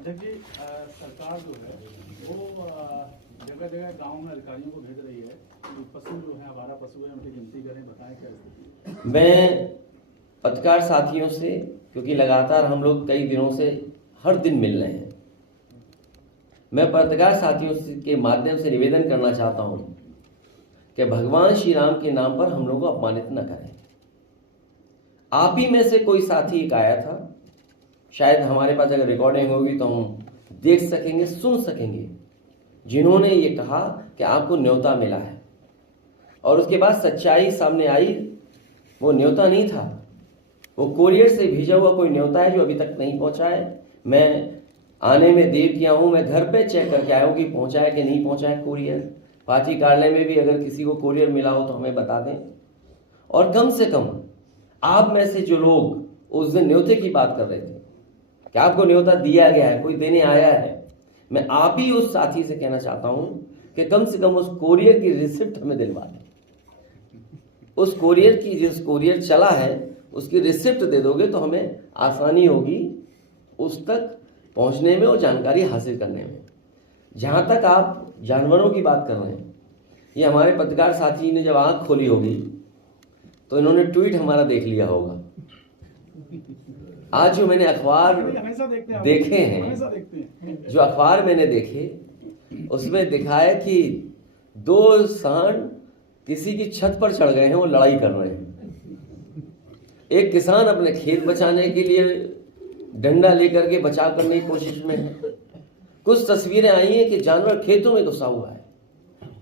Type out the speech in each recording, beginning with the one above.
अध्यक्ष जी, सरकार जो है वो जगह जगह गांव में अधिकारियों को भेज रही है कि पशु जो है, आवारा पशु है, उनकी गिनती करें। बताएं क्या स्थिति है। मैं पत्रकार साथियों से, क्योंकि लगातार हम लोग कई दिनों से हर दिन मिल रहे हैं, मैं पत्रकार साथियों के माध्यम से निवेदन करना चाहता हूं कि भगवान श्री राम के नाम पर हम लोगों को अपमानित न करें। आप ही में से कोई साथी एक आया था, शायद हमारे पास अगर रिकॉर्डिंग होगी तो हम देख सकेंगे, सुन सकेंगे, जिन्होंने ये कहा कि आपको न्योता मिला है, और उसके बाद सच्चाई सामने आई, वो न्योता नहीं था, वो कोरियर से भेजा हुआ कोई न्योता है जो अभी तक नहीं पहुंचा है। मैं आने में देर किया हूं, मैं घर पे चेक करके आया हूं कि पहुंचा है कि नहीं पहुंचा है कोरियर। पार्टी कार्यालय में भी अगर किसी को कोरियर मिला हो तो हमें बता दें। और कम से कम आप में से जो लोग उस दिन न्योते की बात कर रहे थे कि आपको न्योता दिया गया है, कोई देने आया है, मैं आप ही उस साथी से कहना चाहता हूं कि कम से कम उस कोरियर की रिसिप्ट हमें दिलवा दें। उस कोरियर की, जिस कोरियर चला है उसकी रिसिप्ट दे दोगे तो हमें आसानी होगी उस तक पहुंचने में और जानकारी हासिल करने में। जहां तक आप जानवरों की बात कर रहे हैं, ये हमारे पत्रकार साथी ने जब आंख खोली होगी तो इन्होंने ट्वीट हमारा देख लिया होगा। आज जो मैंने अखबार देखे हैं, जो अखबार मैंने देखे, उसमें दिखा है कि 2 सांड किसी की छत पर चढ़ गए हैं, वो लड़ाई कर रहे हैं। एक किसान अपने खेत बचाने के लिए डंडा लेकर के बचाव करने की कोशिश में है। कुछ तस्वीरें आई हैं कि जानवर खेतों में घुसा हुआ है।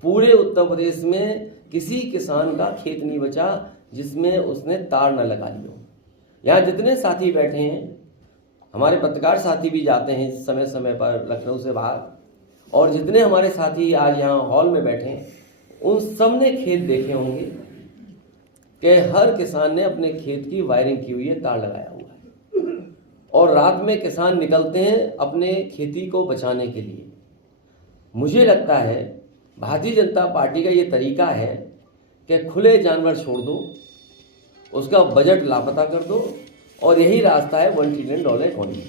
पूरे उत्तर प्रदेश में किसी किसान का खेत नहीं बचा जिसमें उसने तार न लगा ली हो। यहाँ जितने साथी बैठे हैं, हमारे पत्रकार साथी भी जाते हैं समय समय पर लखनऊ से बाहर, और जितने हमारे साथी आज यहाँ हॉल में बैठे हैं, उन सब ने खेत देखे होंगे कि हर किसान ने अपने खेत की वायरिंग की हुई है, तार लगाया हुआ है, और रात में किसान निकलते हैं अपने खेती को बचाने के लिए। मुझे लगता है भारतीय जनता पार्टी का ये तरीका है कि खुले जानवर छोड़ दो, उसका बजट लापता कर दो, और यही रास्ता है $1 ट्रिलियन इकोनॉमी।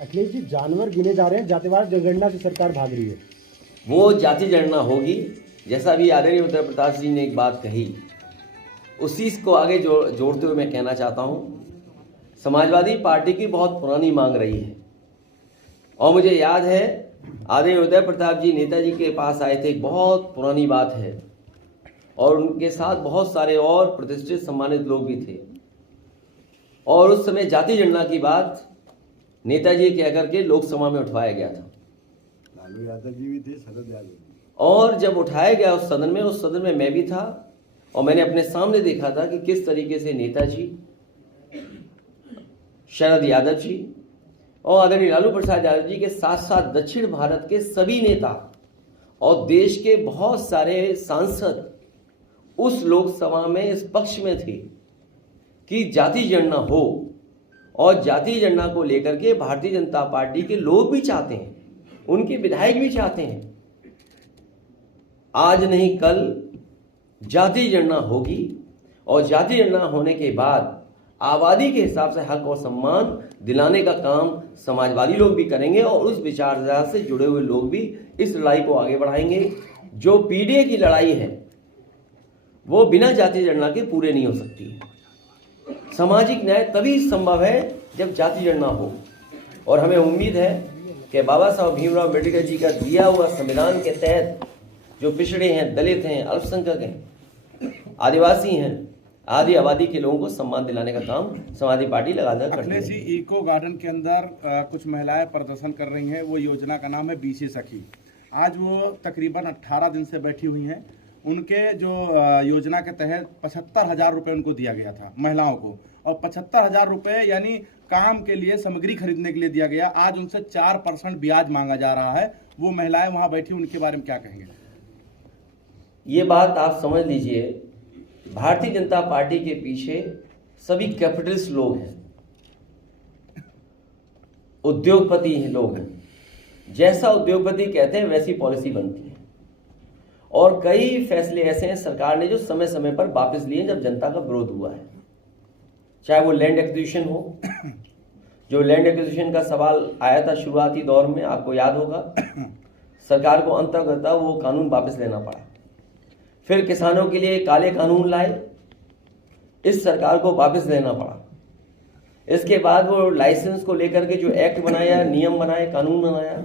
अखिलेश जी, जानवर गिने जा रहे हैं, जातिवाद जनगणना से सरकार भाग रही है। वो जाति जनगणना होगी, जैसा भी आदरणीय उत्तर प्रताप जी ने एक बात कही, उसी को आगे जोड़ते हुए मैं कहना चाहता हूँ, समाजवादी पार्टी की बहुत पुरानी मांग रही है, और मुझे याद है आदरणीय उदय प्रताप जी नेताजी के पास आए थे, एक बहुत पुरानी बात है, और उनके साथ बहुत सारे और प्रतिष्ठित सम्मानित लोग भी थे, और उस समय जाति जनगणना की बात नेताजी कह करके लोकसभा में उठवाया गया था। लालू यादव जी भी थे, शरद यादव जी, और जब उठाया गया उस सदन में मैं भी था, और मैंने अपने सामने देखा था कि किस तरीके से नेताजी, शरद यादव जी और आदरणीय लालू प्रसाद यादव जी के साथ साथ दक्षिण भारत के सभी नेता और देश के बहुत सारे सांसद उस लोकसभा में इस पक्ष में थे कि जाति जनगणना हो, और जाति जनगणना को लेकर के भारतीय जनता पार्टी के लोग भी चाहते हैं, उनके विधायक भी चाहते हैं। आज नहीं कल जाति जनगणना होगी, और जाति जनगणना होने के बाद आबादी के हिसाब से हक और सम्मान दिलाने का काम समाजवादी लोग भी करेंगे, और उस विचारधारा से जुड़े हुए लोग भी इस लड़ाई को आगे बढ़ाएंगे। जो पीडीए की लड़ाई है वो बिना जाति जनगणना के पूरे नहीं हो सकती। सामाजिक न्याय तभी संभव है जब जाति जनगणना हो, और हमें उम्मीद है कि बाबा साहब भीमराव अम्बेडकर जी का दिया हुआ संविधान के तहत जो पिछड़े हैं, दलित हैं, अल्पसंख्यक हैं, आदिवासी हैं, आदि आबादी के लोगों को सम्मान दिलाने का काम समाजवादी पार्टी लगातार करती है। अखिलेश जी, इको गार्डन के अंदर कुछ महिलाएं प्रदर्शन कर रही हैं, वो योजना का नाम है बीसी सखी। आज वो तकरीबन 18 दिन से बैठी हुई हैं। उनके जो योजना के तहत 75,000 रुपये उनको दिया गया था महिलाओं को, और 75,000 रुपये यानी काम के लिए सामग्री खरीदने के लिए दिया गया। आज उनसे 4% ब्याज मांगा जा रहा है। वो महिलाएं वहां बैठी, उनके बारे में क्या कहेंगे? ये बात आप समझ लीजिए, भारतीय जनता पार्टी के पीछे सभी कैपिटलिस्ट लोग हैं, उद्योगपति लोग हैं। जैसा उद्योगपति कहते हैं वैसी पॉलिसी बनती है, और कई फैसले ऐसे हैं सरकार ने जो समय समय पर वापस लिए जब जनता का विरोध हुआ है। चाहे वो लैंड एक्विजिशन हो, जो लैंड एक्विजिशन का सवाल आया था शुरुआती दौर में, आपको याद होगा, सरकार को अंततः वो कानून वापस लेना पड़ा। फिर किसानों के लिए काले कानून लाए, इस सरकार को वापस लेना पड़ा। इसके बाद वो लाइसेंस को लेकर के जो एक्ट बनाया, नियम बनाए, कानून बनाया,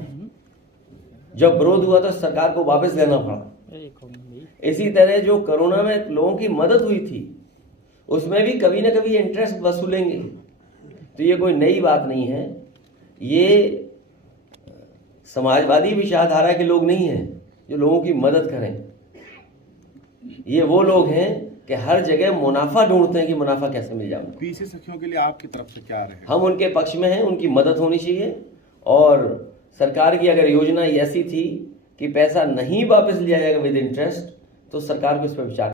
जब विरोध हुआ तो सरकार को वापस लेना पड़ा। इसी तरह जो कोरोना में लोगों की मदद हुई थी, उसमें भी कभी ना कभी इंटरेस्ट वसूलेंगे। तो ये कोई नई बात नहीं है। ये समाजवादी विचारधारा के लोग नहीं हैं जो लोगों की मदद करें। ये वो लोग हैं कि हर जगह मुनाफा ढूंढते हैं कि मुनाफा कैसे मिल जाए। बीसी सखियों के लिए आपकी तरफ से क्या रहेगा? हम उनके पक्ष में हैं, उनकी मदद होनी चाहिए। और सरकार की अगर योजना ऐसी थी कि पैसा नहीं वापस लिया जाएगा विद इंटरेस्ट, तो सरकार को इस पर विचार